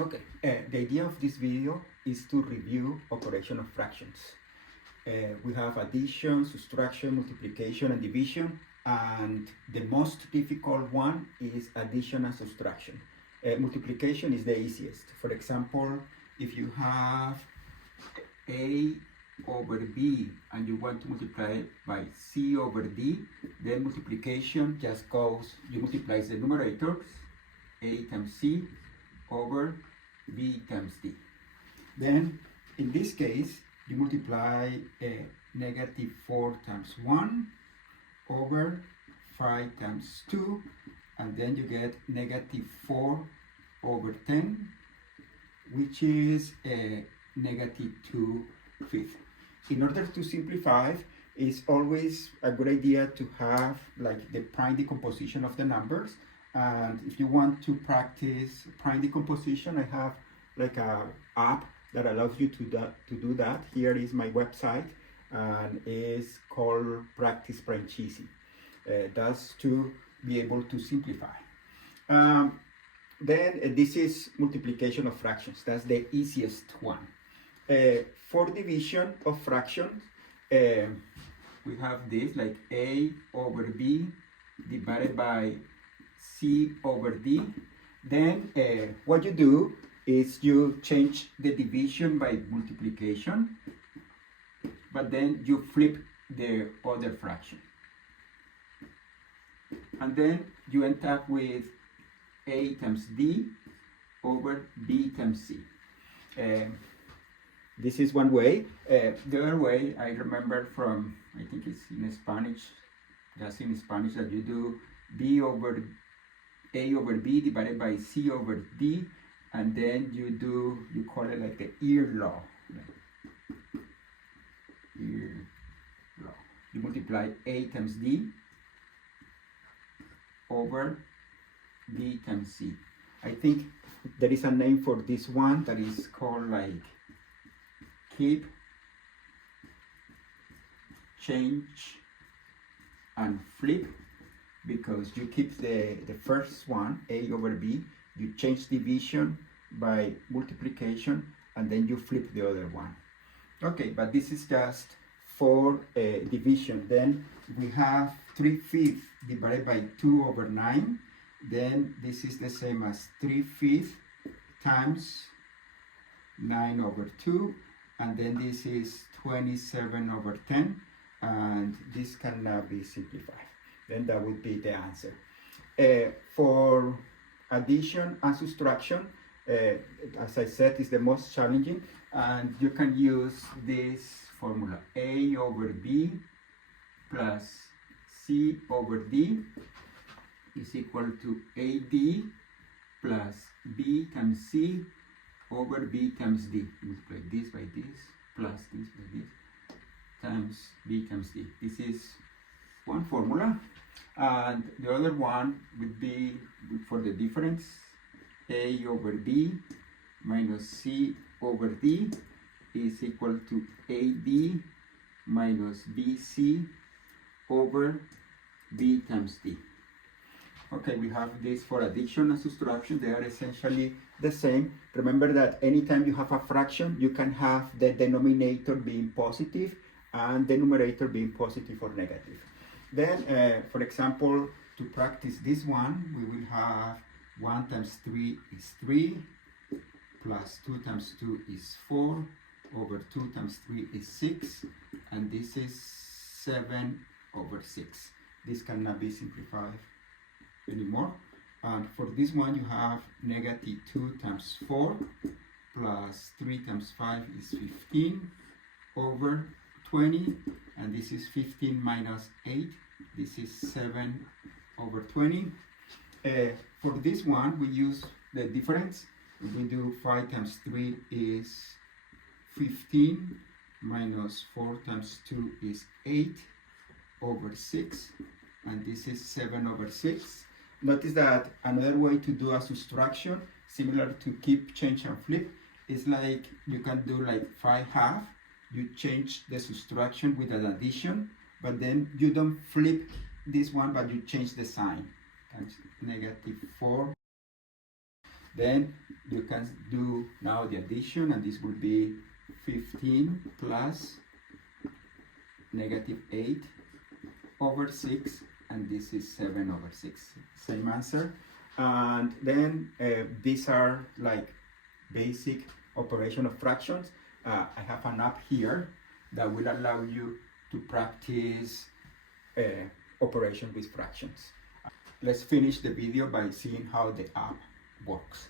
Okay, the idea of this video is to review operation of fractions. We have addition, subtraction, multiplication, and division, and the most difficult one is addition and subtraction. Multiplication is the easiest. For example, if you have a over b and you want to multiply it by c over d, then multiplication just goes, you multiply the numerators, a times c over b times d. Then in this case you multiply negative 4 times 1 over 5 times 2, and then you get negative 4 over 10, which is negative 2/5. In order to simplify, it's always a good idea to have like the prime decomposition of the numbers. And if you want to practice prime decomposition, I have like a app that allows you to do that. Here is my website, and it's called Practice Prime Cheesy. That's to be able to simplify. Then this is multiplication of fractions. That's the easiest one. For division of fractions, we have this like a over b divided by c over d. Then what you do is you change the division by multiplication, but then you flip the other fraction. And then you end up with a times d over b times c. This is one way. The other way I remember from, I think it's in Spanish, just in Spanish, that you do b over a over b divided by c over d, and then you call it like the ear law. Ear law. You multiply a times d over b times c. I think there is a name for this one that is called like keep, change, and flip, because you keep the first one, a over b, you change division by multiplication, and then you flip the other one. Okay, but this is just for division. Then we have 3/5 divided by 2 over 9. Then this is the same as 3/5 times 9 over 2. And then this is 27 over 10, and this cannot be simplified. Then that would be the answer. For addition and subtraction, as I said, is the most challenging, and you can use this formula: a over b plus c over d is equal to ad plus b times c over b times d. Multiply this by this plus this by this times b times d. This is one formula, and the other one would be for the difference: a over b minus c over d is equal to ad minus bc over b times d. Okay, we have this for addition and subtraction. They are essentially the same. Remember that anytime you have a fraction, you can have the denominator being positive and the numerator being positive or negative. Then, for example, to practice this one, we will have 1 times 3 is 3, plus 2 times 2 is 4, over 2 times 3 is 6, and this is 7 over 6. This cannot be simplified anymore. And for this one you have negative 2 times 4 plus 3 times 5 is 15 over 20, and this is 15 minus 8, this is 7 over 20. For this one we use the difference. We do 5 times 3 is 15 minus 4 times 2 is 8 over 6, and this is 7 over 6. Notice that another way to do a subtraction, similar to keep, change, and flip, is like you can do like 5/2. You change the subtraction with an addition, but then you don't flip this one, but you change the sign. Times negative 4 Then you can do now the addition, and this will be 15 plus negative 8 over 6, and this is 7 over 6. Same answer. And then these are like basic operation of fractions. I have an app here that will allow you to practice operation with fractions. Let's finish the video by seeing how the app works.